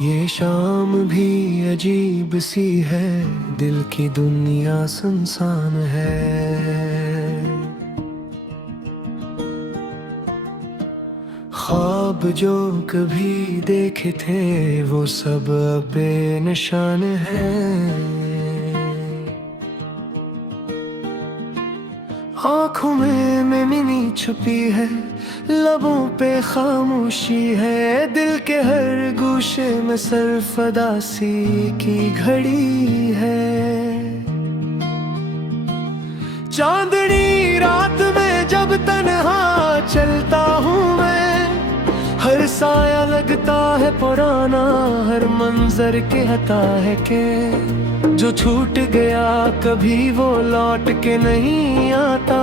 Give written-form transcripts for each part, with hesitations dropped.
ये शाम भी अजीब सी है, दिल की दुनिया सुनसान है। ख्वाब जो कभी देखे थे वो सब अब बेनिशान है। आँखों में मिनी छुपी है, लबों पे खामोशी है, दिल के हर गोशे में सरफदासी की घड़ी है। चांदनी रात में जब तन्हा चलता हूँ मैं, हर साया लगता है पुराना, हर मंजर कहता है कि जो छूट गया कभी वो लौट के नहीं आता।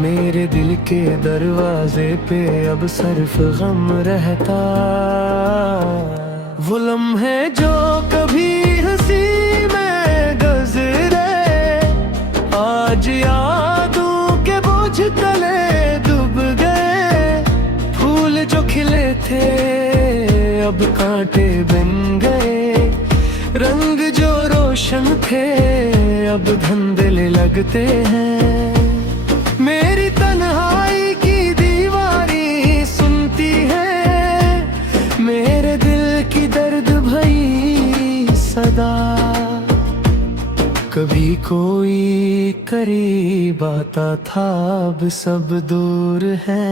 मेरे दिल के दरवाजे पे अब सिर्फ गम रहता। वो लम्हे जो कभी हंसी में गुज़रे, आज यादों के बोझ तले डूब गए। फूल जो खिले थे अब कांटे बन गए, रंग जो रोशन थे अब धुंधले लगते हैं। मेरी तन्हाई की दीवारी सुनती है मेरे दिल की दर्द भरी सदा। कभी कोई करीब आता था, अब सब दूर है।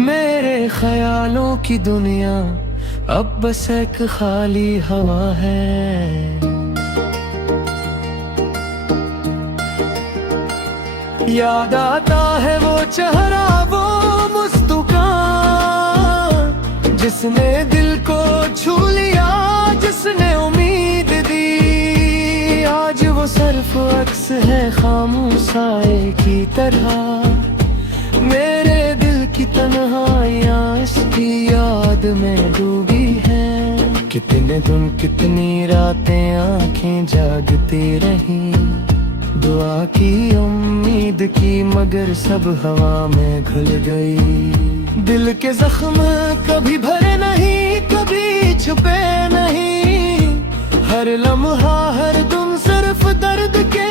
मेरे ख्यालों की दुनिया अब बस एक खाली हवा है। याद आता है वो चेहरा, वो मुस्कान, जिसने दिल को छू लिया, जिसने उम्मीद दी। आज वो सिर्फ अक्स है खामोश साए की तरह। मेरे दिल की तन्हाइयाँ इसकी याद में डूबी हैं। कितने दिन कितनी रातें आंखें जागती रही, दुआ की उम्मीद की, मगर सब हवा में घुल गई। दिल के जख्म कभी भरे नहीं, कभी छुपे नहीं, हर लम्हा हर दम सिर्फ दर्द के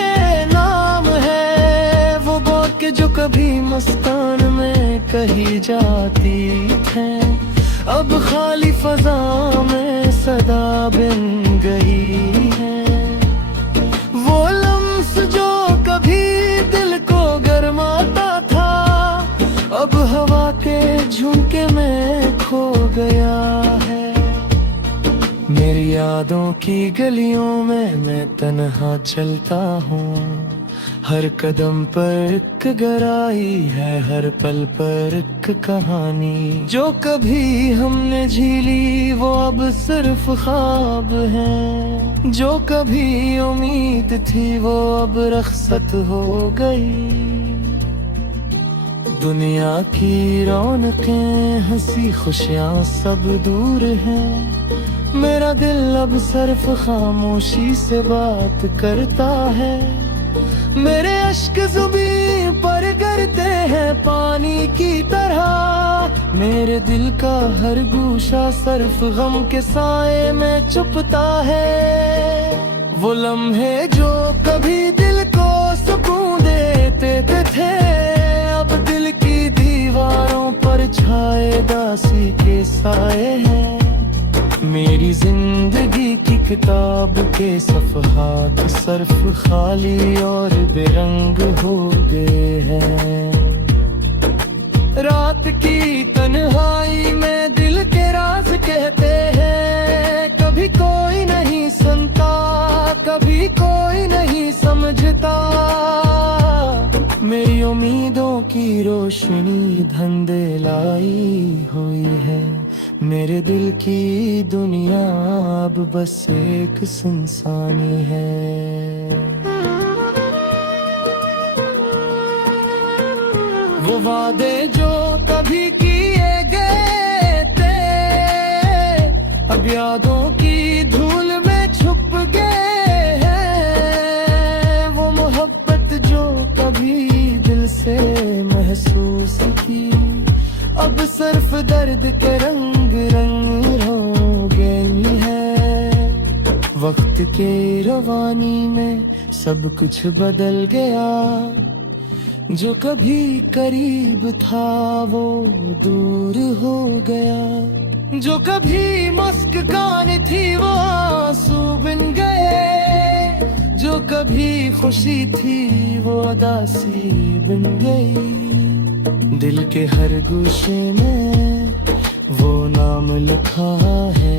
नाम है। वो बात जो कभी मस्तान में कही जाती है, अब खाली फजा में सदा बन गई है। वो लम्स जो कभी दिल को गरमाता था, अब हवा के झुमके में खो गया है। मेरी यादों की गलियों में मैं तन्हा चलता हूँ, हर कदम पर एक गहराई है, हर पल पर एक कहानी। जो कभी हमने झीली वो अब सिर्फ ख्वाब है, जो कभी उम्मीद थी वो अब रख्सत हो गई। दुनिया की रौनकें हंसी खुशियाँ सब दूर हैं। मेरा दिल अब सिर्फ खामोशी से बात करता है। मेरे अश्क ज़ुबान पर गिरते हैं पानी की तरह। मेरे दिल का हर गूशा सिर्फ गम के साए में छुपता है। वो लम्हे जो कभी दिल को सुकून देते थे, अब दिल की दीवारों पर छाए दासी के साए हैं। मेरी जिंदगी की किताब के सफ़हात सिर्फ खाली और बेरंग हो गए हैं। रात की तन्हाई में दिल के राज कहते हैं, कभी कोई नहीं सुनता, कभी कोई नहीं समझता। मेरी उम्मीदों की रोशनी धुंधलाई हुई है। मेरे दिल की दुनिया अब बस एक सुनसानी है। वो वादे जो कभी किए गए थे, अब यादों की धूल में छुप गए हैं। वो मोहब्बत जो कभी दिल से महसूस की, अब सिर्फ दर्द के रंग रंग हो गई है। वक्त के रवानी में सब कुछ बदल गया, जो कभी करीब था वो दूर हो गया। जो कभी मुस्कान थी वो आंसू बन गए, जो कभी खुशी थी वो उदासी बन गई। दिल के हर गोशे में वो नाम लिखा है,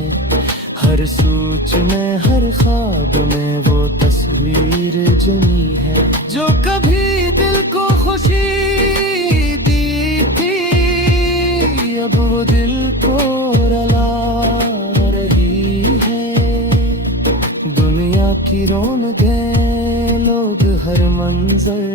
हर सोच में हर ख्वाब में वो तस्वीर जमी है। जो कभी दिल को खुशी दी थी, अब वो दिल को रुला रही है। दुनिया की रौनकें, लोग, हर मंजर,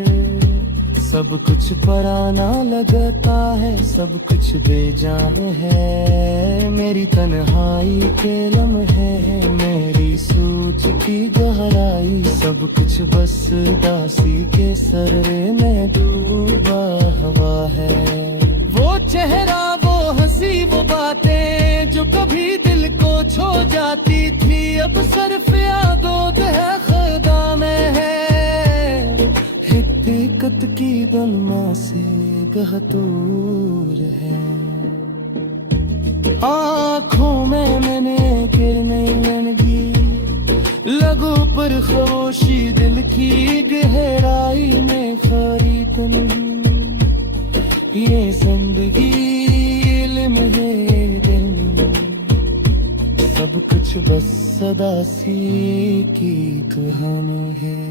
सब कुछ पराना लगता है, सब कुछ बेजान है। मेरी तन्हाई के लम्हे, मेरी सोच की गहराई, सब कुछ बस दासी के सररे में डूबा हुआ है। वो चेहरा, वो हंसी, वो बातें जो कभी दिल को छू जाती थी, अब सिर्फ यादों है खुदा में है। हकीकत की दुनिया से गहतूर है। आँखों में मैंने किरणें लगी, लगों पर खामोशी, दिल की गहराई में खरीद नहीं। ये जिंदगी इल्म है दिल, सब कुछ बस सदासी की कहानी है।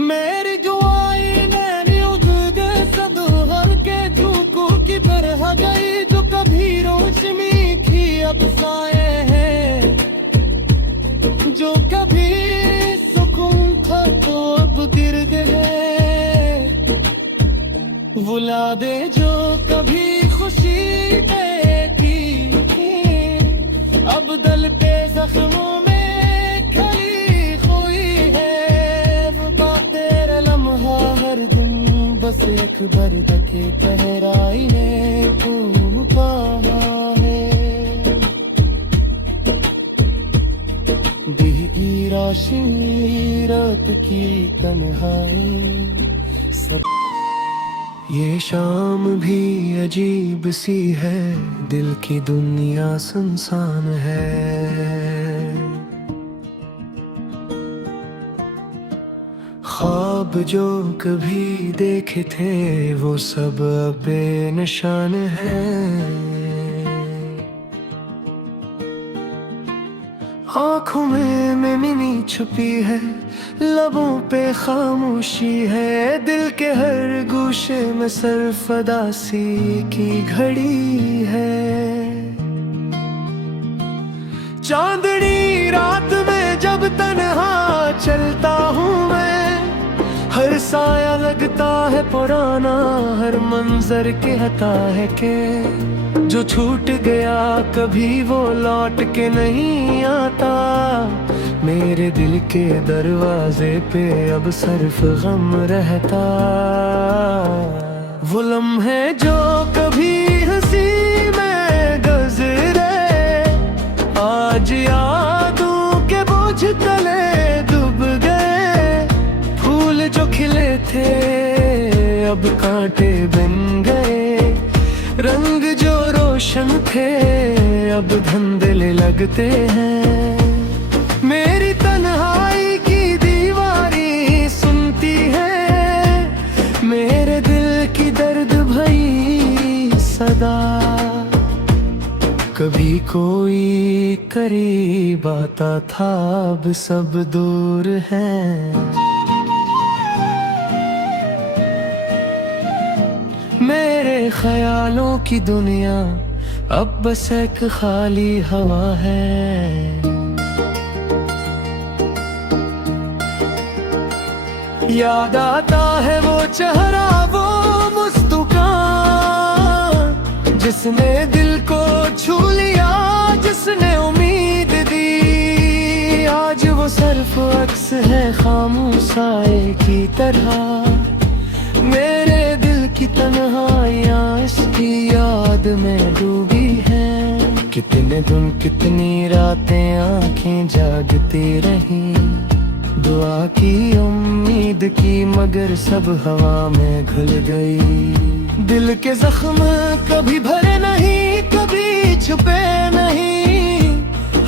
मेरी दुआएं मैंने उगदे सब हल्के झोंकों की तरह गई, जो कभी रोशनी थी अब साए हैं। जो कभी सुकून था तो अब गिर्द है। भुला दे जो कभी खुशी देती, अब दिल के जख्मों में बस एक बर्द के गहराई ने पूछा है। दिही राशि रात की तन्हाई सब। ये शाम भी अजीब सी है, दिल की दुनिया सुनसान है। ख्वाब जो कभी देखे थे वो सब बेनिशान है। आँखों में मेमनी छुपी है, लबों पे खामोशी है। दिल के हर गोशे में सिर्फ उदासी की घड़ी है। चांदनी रात में जब तन्हा चलता हूँ मैं, हर साया लगता है पुराना, हर मंजर कहता है कि जो छूट गया कभी वो लौट के नहीं आता। मेरे दिल के दरवाजे पे अब सिर्फ गम रहता। वो लम्हे जो कभी हंसी में गुज़रे, आज यादों के बोझ तले डूब गए। फूल जो खिले थे अब कांटे बन गए, रंग जो रोशन थे अब धुंधले लगते हैं। मेरी तन्हाई की दीवारी सुनती है, मेरे दिल की दर्द भरी सदा। कभी कोई करीब आता था, अब सब दूर हैं। मेरे ख्यालों की दुनिया अब बस एक खाली हवा है। याद आता है वो चेहरा, वो मुस्कान, जिसने दिल को छू लिया, जिसने उम्मीद दी। आज वो सिर्फ अक्स है खामोशाई की तरह। मेरे दिल की तन्हाइयाँ इसकी याद नींद में डूबी है। कितने दिन कितनी रातें आंखें जागती रही, दुआ की उम्मीद की मगर सब हवा में घुल गई। दिल के जख्म कभी भरे नहीं, कभी छुपे नहीं,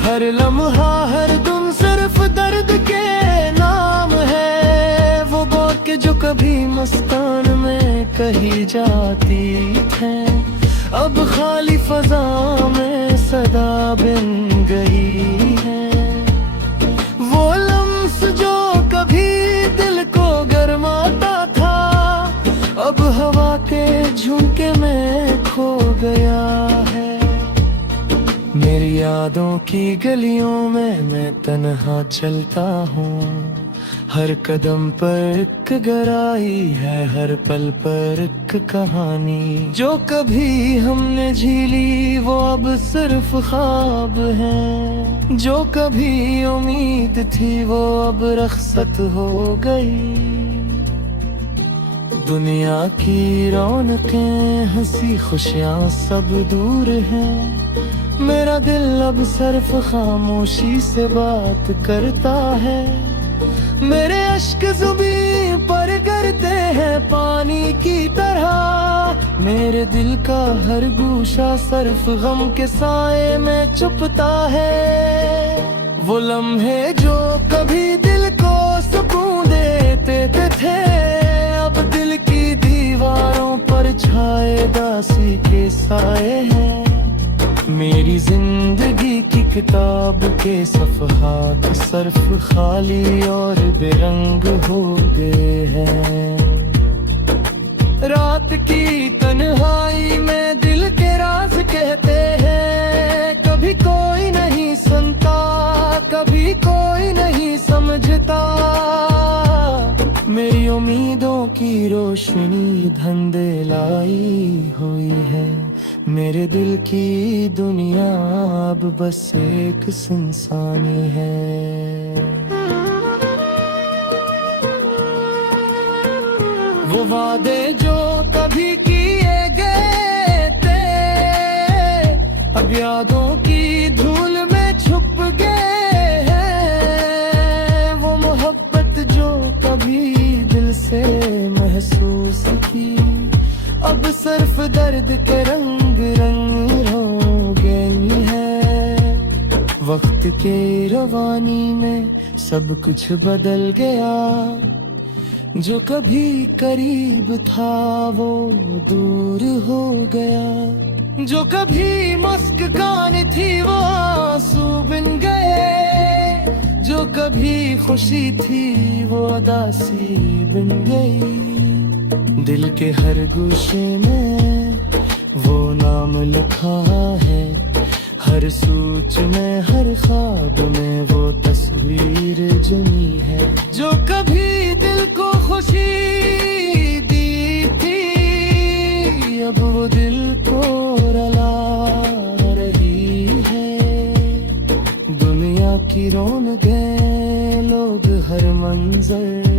हर लम्हा हर दम सिर्फ दर्द के नाम है। वो बात के जो कभी मस्तान में कही जाती है, अब खाली फजा में सदा बन गई है। वो लम्स जो कभी दिल को गरमाता था, अब हवा के झुमके में खो गया है। मेरी यादों की गलियों में मैं तन्हा चलता हूँ, हर कदम पर एक गहराई है, हर पल पर एक कहानी। जो कभी हमने झीली वो अब सिर्फ ख्वाब है, जो कभी उम्मीद थी वो अब रख्सत हो गई। दुनिया की रौनकें हंसी खुशियाँ सब दूर हैं, मेरा दिल अब सिर्फ खामोशी से बात करता है। मेरे अश्क ज़ुबान पर गिरते हैं पानी की तरह, मेरे दिल का हर गूशा सिर्फ गम के साए में छुपता है। वो लम्हे जो कभी दिल को सुकून देते थे, अब दिल की दीवारों पर छाए दासी के साए हैं। मेरी जिंदगी की किताब के सफ़हात सिर्फ खाली और बेरंग हो गए हैं। रात की तन्हाई में दिल के राज कहते हैं, कभी कोई नहीं सुनता, कभी कोई नहीं समझता। मेरी उम्मीदों की रोशनी धंधेलाई हुई है, मेरे दिल की दुनिया अब बस एक सुनसानी है। वो वादे जो कभी किए गए थे, अब यादों की धूल में छुप गए हैं। वो मोहब्बत जो कभी दिल से महसूस की, अब सिर्फ दर्द के रंग रंग हो गई है। वक्त के रवानी में सब कुछ बदल गया, जो कभी करीब था वो दूर हो गया। जो कभी मुस्कान थी वो आंसू बन गए, जो कभी खुशी थी वो उदासी बन गई। दिल के हर गोशे में वो नाम लिखा है, हर सोच में हर ख्वाब में वो तस्वीर जमी है। जो कभी दिल को खुशी दी थी, अब वो दिल को रुला रही है। दुनिया की रौनकें, लोग, हर मंजर,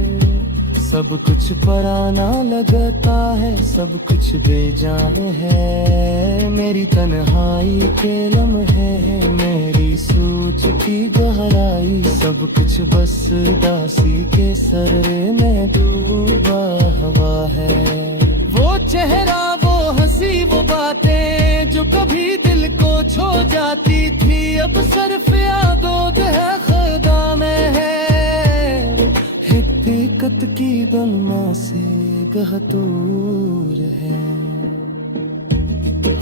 सब कुछ पराना लगता है, सब कुछ बेजान है। मेरी तन्हाई के लम्हे, मेरी सोच की गहराई, सब कुछ बस दासी के सरे में डूबा हुआ है। वो चेहरा, वो हंसी, वो बातें जो कभी दिल को छो जाती थी, अब सिर्फ यादों है खुदा में है। हकीकत की दुनिया से गहतूर है,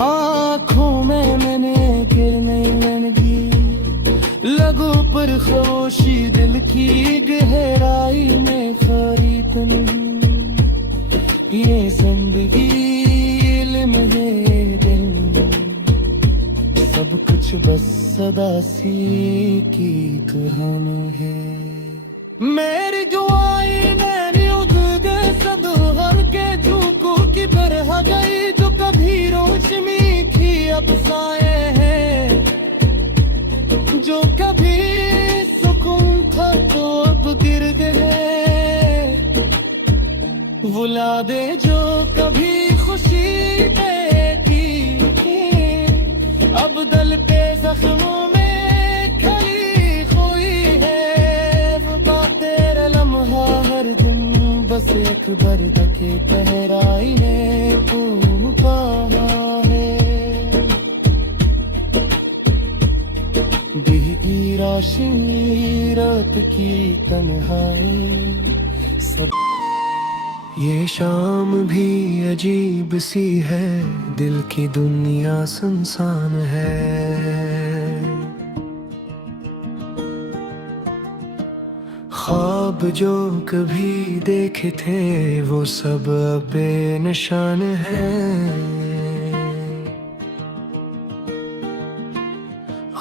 आँखों में मैंने किरणें लगी, लगों पर खामोशी, दिल की गहराई में खरीद नहीं। ये जिंदगी इल्म है दिल, सब कुछ बस सदासी की कहानी है। मेरी जुआई नैनी उग गए सब हर के झूकों की बरह गई, जो कभी रोशनी थी अब साए हैं। जो कभी सुकून था तो अब गिर गए, भुला दे जो कभी खुशी देती थी। जख्मों में खली खोई है वो तेरा लम्हा हर दिन बस एक बर्द के ठहराई है तू कहाँ है भीगी रोशनी रात की तन्हाई सब ये शाम भी अजीब सी है दिल की दुनिया सुनसान है ख्वाब जो कभी देखे थे वो सब अब बेनिशान है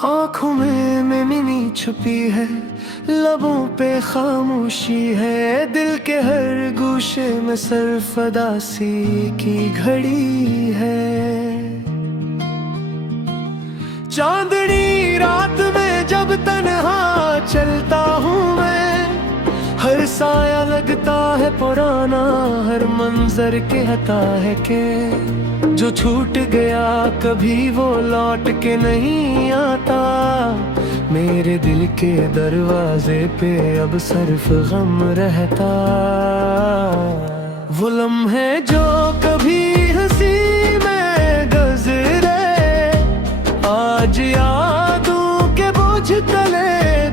आँखों में मिनी छुपी है लबों पे खामोशी है दिल के हर गोशे में सरफदासी की घड़ी है चांदनी रात में जब तन्हा चलता हूँ मैं हर साया लगता है पुराना हर मंजर कहता है कि जो छूट गया कभी वो लौट के नहीं आता मेरे दिल के दरवाजे पे अब सिर्फ गम रहता वो लम्हे जो कभी हंसी में गुज़रे आज यादों के बोझ तले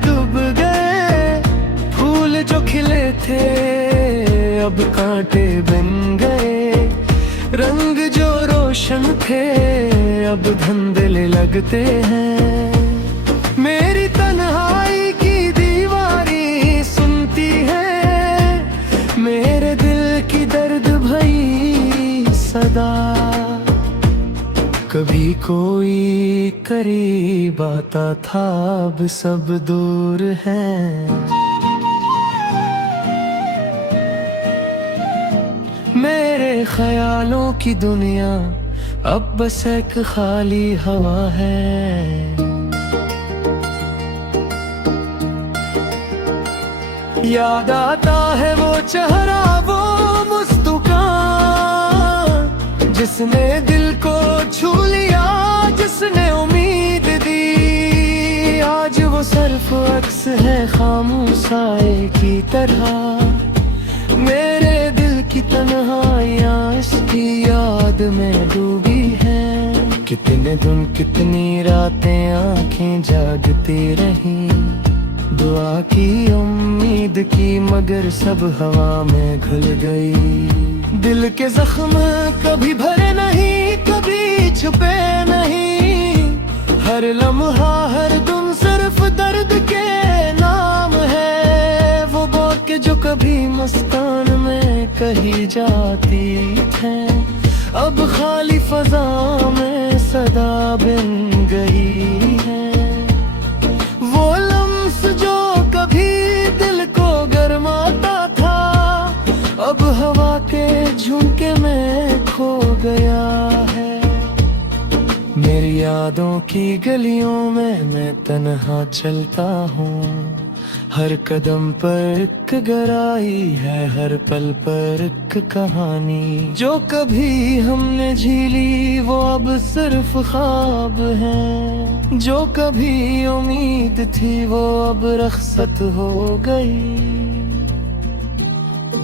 डूब गए फूल जो खिले थे अब कांटे बन गए रंग जो रोशन थे अब धुंधले लगते हैं मेरी तन्हाई की दीवारी सुनती है मेरे दिल की दर्द भई सदा कभी कोई करीब आता था अब सब दूर है मेरे ख्यालों की दुनिया अब बस एक खाली हवा है याद आता है वो चेहरा वो मुस्कान जिसने दिल को छू लिया जिसने उम्मीद दी आज वो सिर्फ अक्स है खामोशाई की तरह मेरे दिल की तन्हाइयाँ इसकी याद में डूबी हैं कितने दिन कितनी रातें आंखें जागती रही दुआ की उम्मीद की मगर सब हवा में घुल गई दिल के जख्म कभी भरे नहीं कभी छुपे नहीं हर लम्हा हर दिन सिर्फ दर्द के नाम है वो बात के जो कभी मस्तान में कही जाती है अब खाली फजा में सदा बन गई है वो जो कभी दिल को गरमाता था अब हवा के झुमके में खो गया है मेरी यादों की गलियों में मैं तन्हा चलता हूँ हर कदम पर एक गहराई है हर पल पर एक कहानी जो कभी हमने झीली वो अब सिर्फ ख्वाब है जो कभी उम्मीद थी वो अब रख्सत हो गई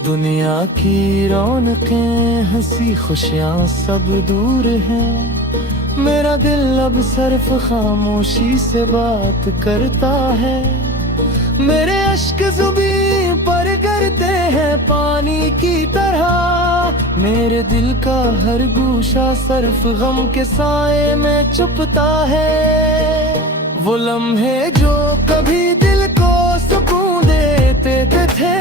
दुनिया की रौनकें हंसी खुशियाँ सब दूर हैं मेरा दिल अब सिर्फ खामोशी से बात करता है मेरे अश्क ज़ुबान पर गिरते हैं पानी की तरह मेरे दिल का हर गोशा सिर्फ गम के साए में छुपता है वो लम्हे जो कभी दिल को सुकून देते थे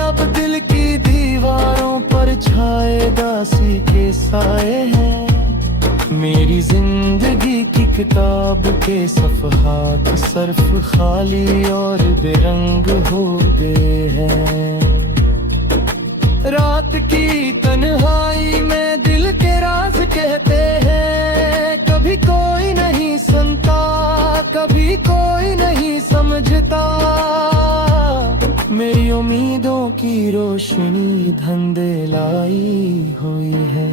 अब दिल की दीवारों पर छाए दासी के साए हैं मेरी जिंदगी की किताब के सफ़हात सिर्फ खाली और बेरंग हो गए हैं रात की तन्हाई में दिल के राज कहते हैं कभी कोई नहीं सुनता कभी कोई नहीं समझता मेरी उम्मीदों की रोशनी धंधेलाई हुई है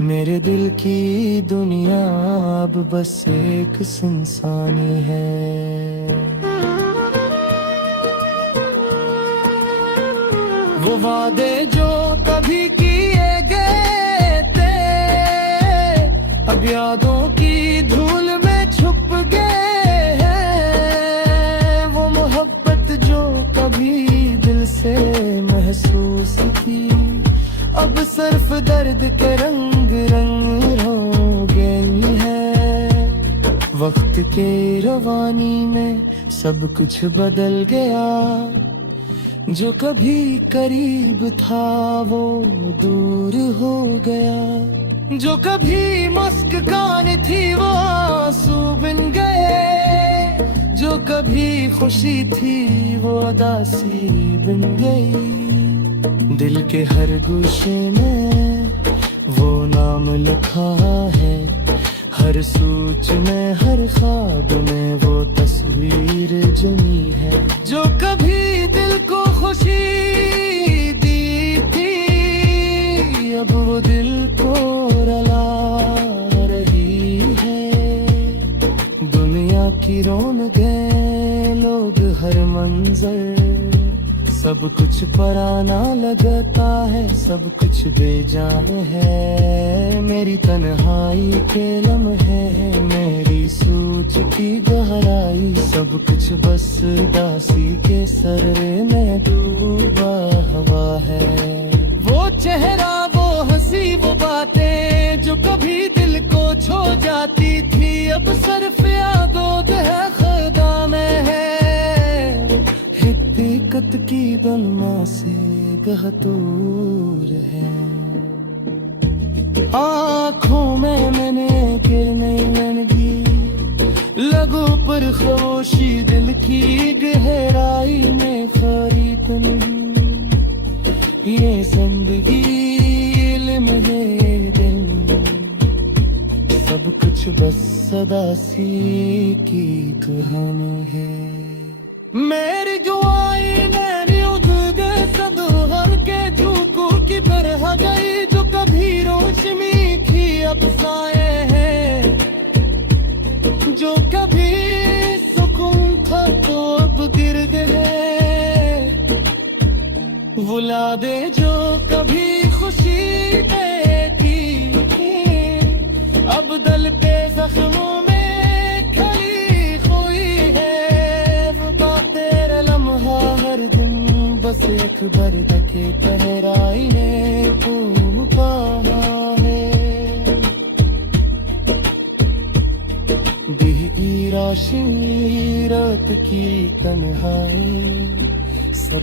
मेरे दिल की दुनिया अब बस एक सुनसानी है। वो वादे जो कभी किए गए थे अब यादों की धूल में छुप गए हैं। वो मोहब्बत जो कभी दिल से महसूस की अब सिर्फ दर्द के रंग रंग हो गई है। वक्त के रवानी में सब कुछ बदल गया, जो कभी करीब था वो दूर हो गया। जो कभी मुस्कान थी वो आंसू बन गए, जो कभी खुशी थी वो उदासी बन गई। दिल के हर गोशे में वो नाम लिखा है, हर सोच में हर ख्वाब में वो तस्वीर जमी है। जो कभी दिल को खुशी दी थी अब वो दिल को रुला रही है। दुनिया की रौनकें, लोग, हर मंजर, सब कुछ पराना लगता है, सब कुछ बेजान है। मेरी तन्हाई के लम्हे, मेरी सोच की गहराई, सब कुछ बस दासी के सररे में डूबा हुआ है। वो चेहरा, वो हंसी, वो बातें जो कभी दिल को छू जाती थी अब सिर्फ यादों है खुदा में है। हकीकत की बलमा से गहतूर है। आँखों में मैंने किरणें लगी, लगों पर खामोशी, दिल की गहराई में खरीद नहीं। ये जिंदगी इल्म है दिल, सब कुछ बस सदासी की कहानी है। मेरी जुआई नैनी उद सद हर के झूकों की तरह गई, जो कभी रोशनी थी अब साए हैं। जो कभी सुकून था तो अब गिर्द है। भुला दे जो कभी खुशी देती थी अब दिल पे जख्मों में बस एक बर्द के पहराई ने तू कहा है। भीगी रोशनी रात की तन्हाई सब